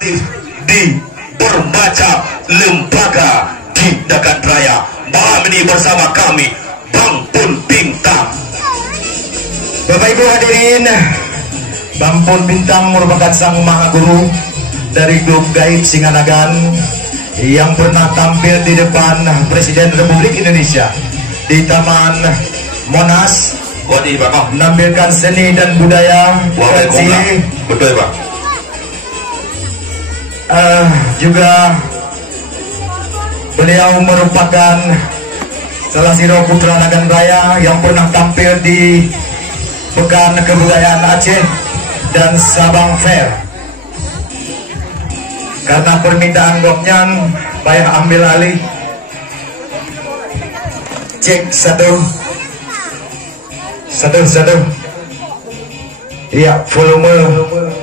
di berbaca lembaga di Dagat Raya. Malam ini bersama kami Bang Pun Bintang. Bapak Ibu hadirin, Bang Pun Bintang merupakan sang maha guru dari grup gaib Singanagan yang pernah tampil di depan Presiden Republik Indonesia di Taman Monas. Wadi Bapak menampilkan seni dan budaya versi. Betul Pak. Juga beliau merupakan salah satu putra Nagan Raya yang pernah tampil di Pekan Kebudayaan Aceh dan Sabang Fair. Karena permintaan Gopnyan, payah ambil alih. Cek satu. Iya, volume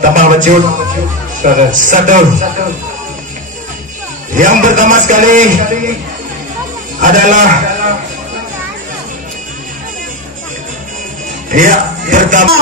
tambah becut. Satu. Yang pertama sekali adalah pertama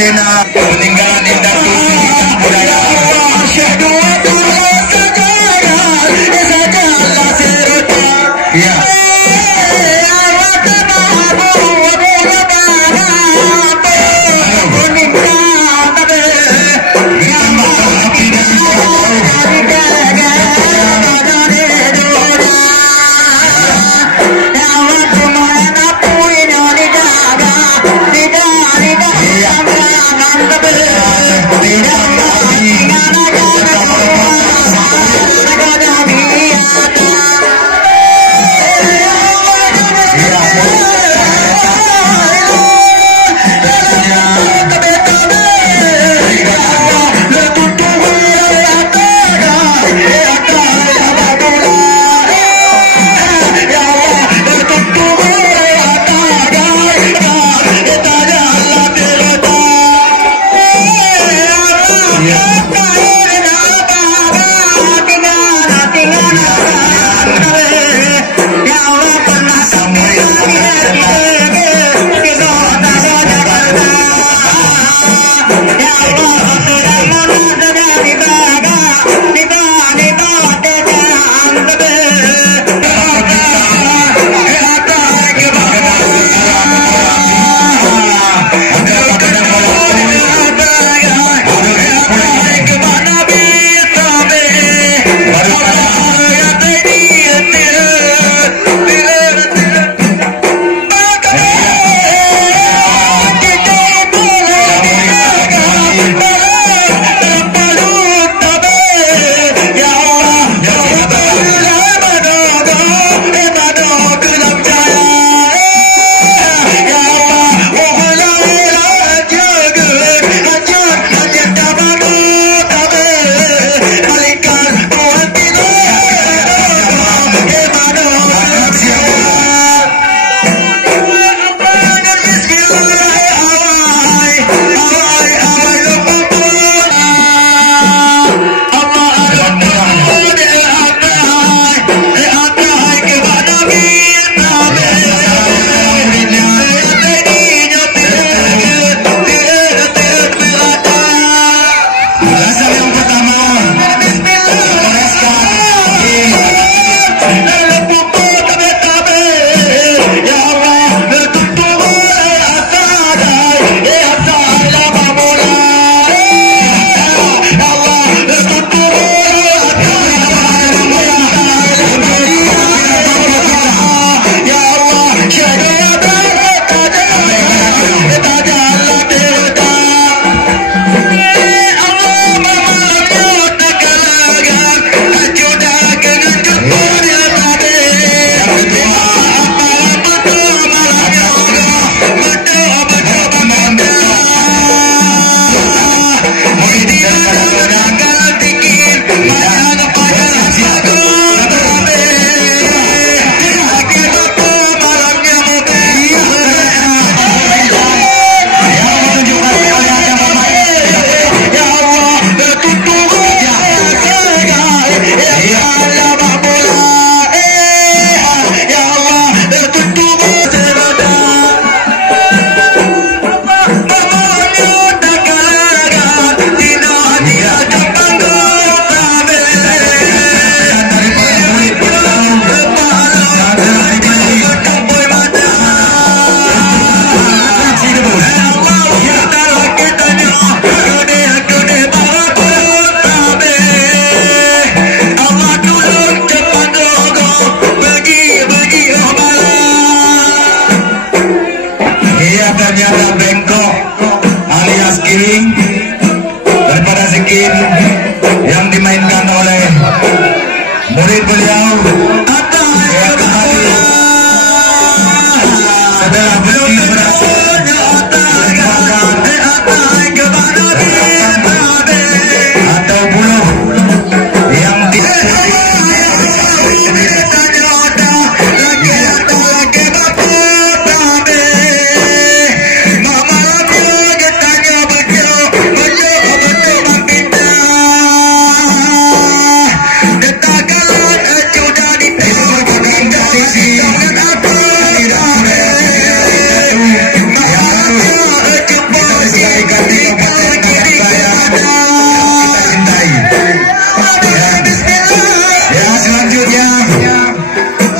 Belina peninggalan indah budaya. ternyata bengkok alias giring daripada Zikin yang dimainkan oleh murid beliau yang kembali setelah berdiri atau buluh yang tidak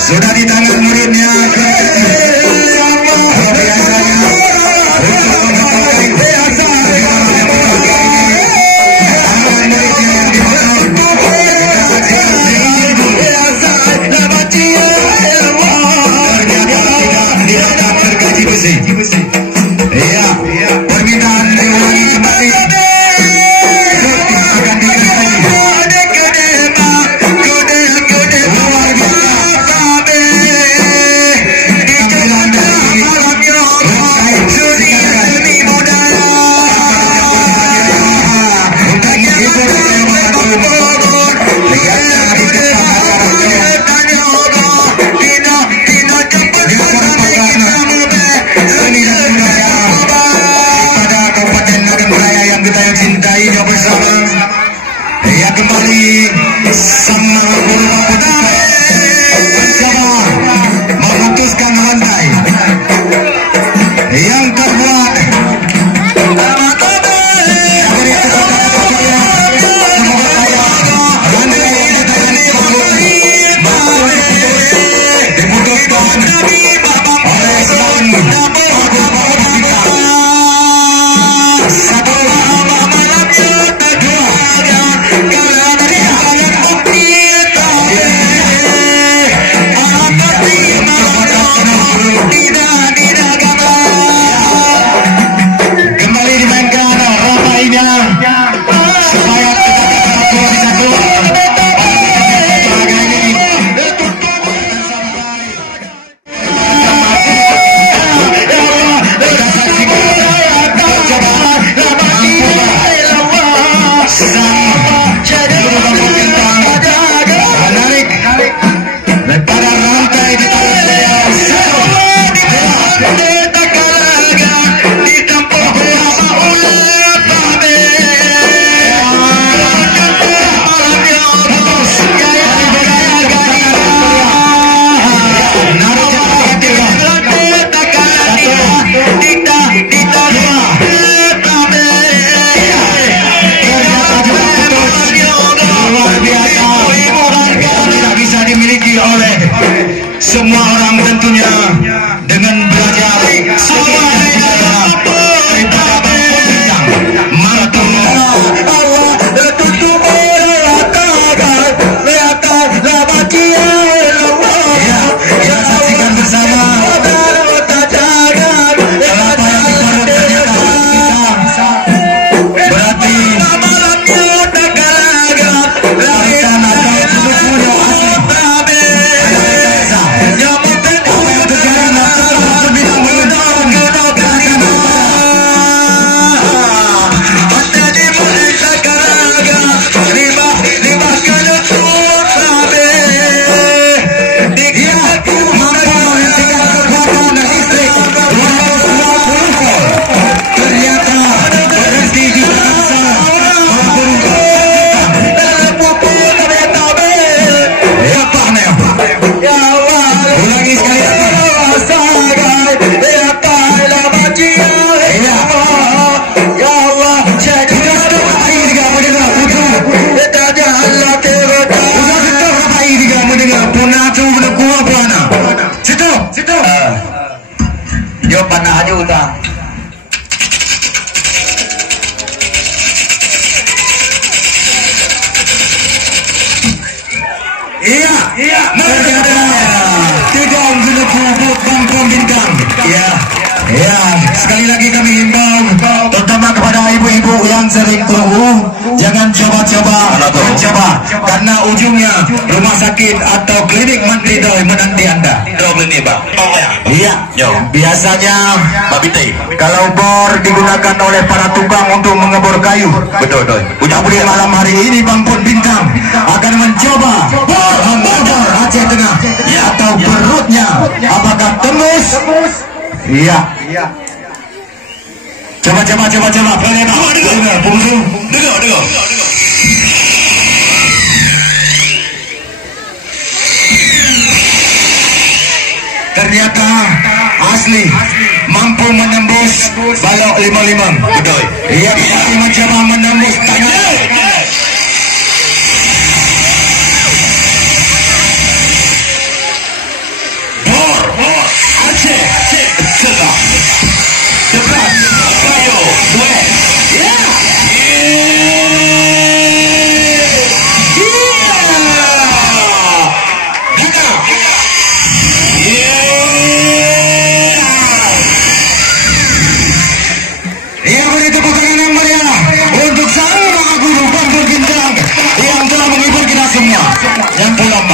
sudah di tangan muridnya. Permintaan diulangi kembali. Kembali sama guru bersama memutuskan rantai yang terbuat semua orang tentunya dengan belajar semua Yo panah aja utang. Iya. Tidak sudah kubuk bangkong bintang. Ya. Ya, sekali lagi kami himbau terutama kepada ibu-ibu yang sering tunggu, jangan coba-coba mencoba karena ujungnya rumah sakit atau klinik Mandridoi menanti Anda. Klinik bang. Iya, biasanya kalau bor digunakan oleh para tukang untuk mengebor kayu. Betul. Tapi malam hari ini Bampun Bintang akan mencoba mengebor Aceh Tengah atau perutnya apakah tembus? Iya. Coba. Dengar. Ternyata asli mampu menembus balok 55. Betul. Ia kembali mencoba menembus tangan. Bor Aceh Tengah. Depan Bayo West. Yang pulang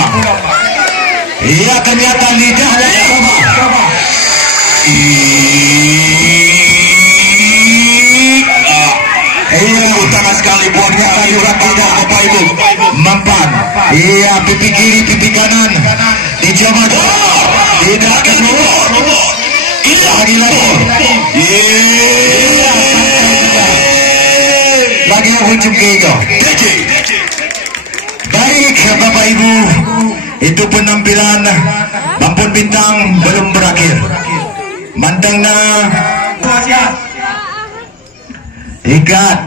iya ternyata lidahnya coba. Iya utama sekali bornya juga tidak apa ibu mempan. Iya pipi kiri pipi kanan dicoba tidak keluar lagi lagi yang ujung ke hijau. Baik Bapak Ibu, itu penampilan Bampun Bintang belum berakhir. Mantangna ikat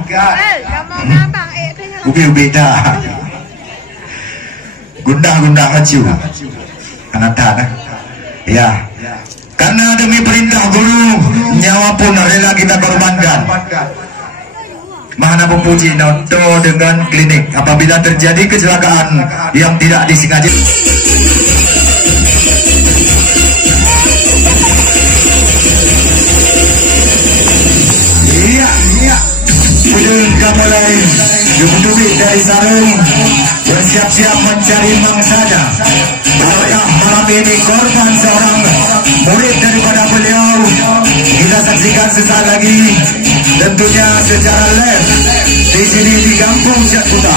ubi dah gundah haju anak tanah ya, karena demi perintah guru nyawa pun rela kita korbankan. Mahana memuji Noto dengan klinik apabila terjadi kecelakaan yang tidak disengaja. Iya. Udah mulai duduk dari sarung bersiap-siap mencari mangsanya. Apakah malam ini korban seorang murid daripada beliau? Kita saksikan sesaat lagi. Tentunya secara live di sini di Kampung Jatkuta,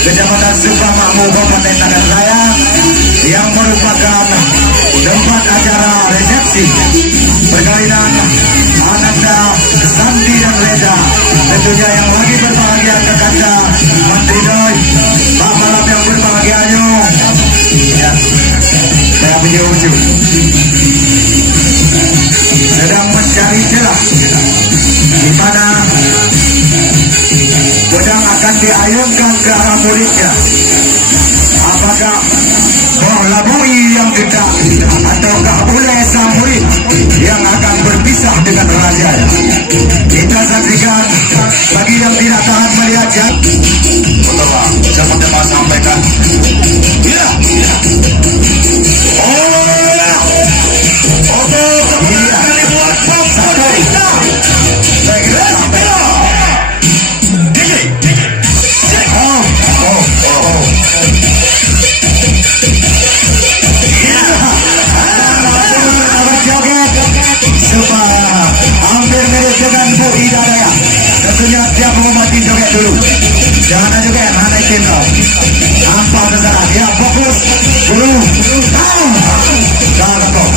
Kecamatan Sukamakmur, Kabupaten Tanah Raya, yang merupakan tempat acara resepsi perkawinan Ananda Santi dan Reza. Tentunya yang lagi berbahagia kakanda Mandridoi, Pak Malam yang berbahagianya. Ya, saya punya ujung sedang mencari celah di mana pedang akan diayunkan ke arah muridnya. Apakah labui yang tidak ataukah oleh sang murid yang akan berpisah dengan raja? Kita saksikan bagi yang tidak tahan melihat Seperti Mas sampaikan. Hampir mirip dengan Bu Ida Daya. Tentunya dia menghormati joget dulu. Jangan ada joget, naikin kau. Apa negara? Dia fokus. Guru. Jangan kau.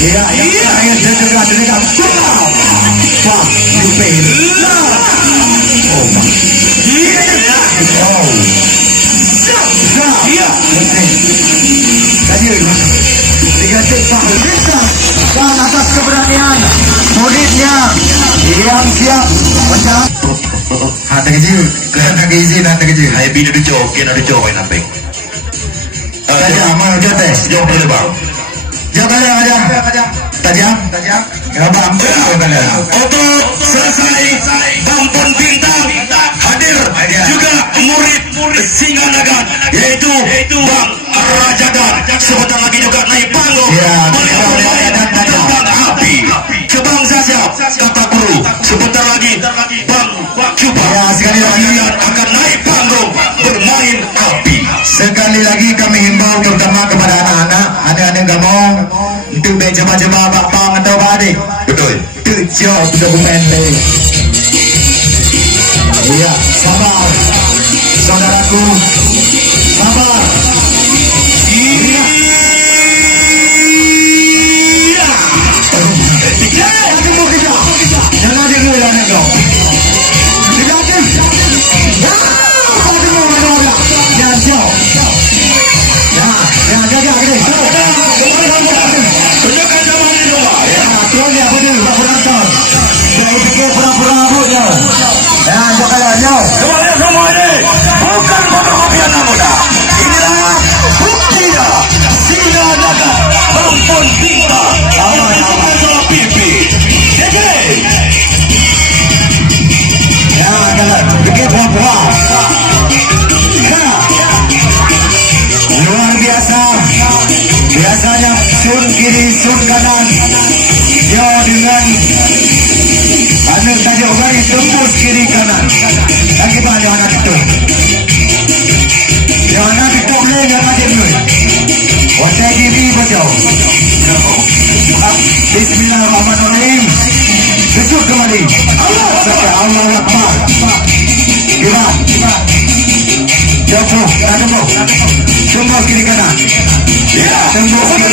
Iya. Saya juga dengan Wah, you pay. Oh my. Iya. Tadi dikasih Pak Bintang dan atas keberanian muridnya yang siap menang. Hati kecil, kena izin hati kecil. Hai bini dijokin ada jokin sampai. Tajam, mau jotes. Jom boleh bang. Jangan ada. Tajam. Abang. Untuk selesai Bampun Bintang hadir juga murid Singanagan yaitu Bang Rajadan. Sebentar lagi juga naik panggung. kamu untuk coba-coba bang atau adik. Betul. Job dokumen nih. Iya, sabar, saudaraku, sabar. Iya. Jangan mau kita, jangan dulu ya nego. Tidak ada. Ya, ada mau ada. Ya, jauh. Ya, jaga gini. Tunjukkan sama dia. Ya, tuan ya betul, pura-pura. Saya pikir pura-pura rambutnya. Ya, jaga. Semua ini bukan fotokopian muda. Inilah buktinya. Sina Naga Bampun Bintang. Tunjukkan sama pipi. Ya, jangan pikir pura-pura. Luar biasa. Biasanya sun kiri, sun kanan. Dia dengan anu tajuk garis tembus kiri kanan. Lagi banyak anak itu. Jangan itu boleh jangan jenuh. Wajah diri bocor. Bismillahirrahmanirrahim. Besok kembali. Allah Akbar. Gerak. Jauh, tembus kiri kanan. Ya, tembus kiri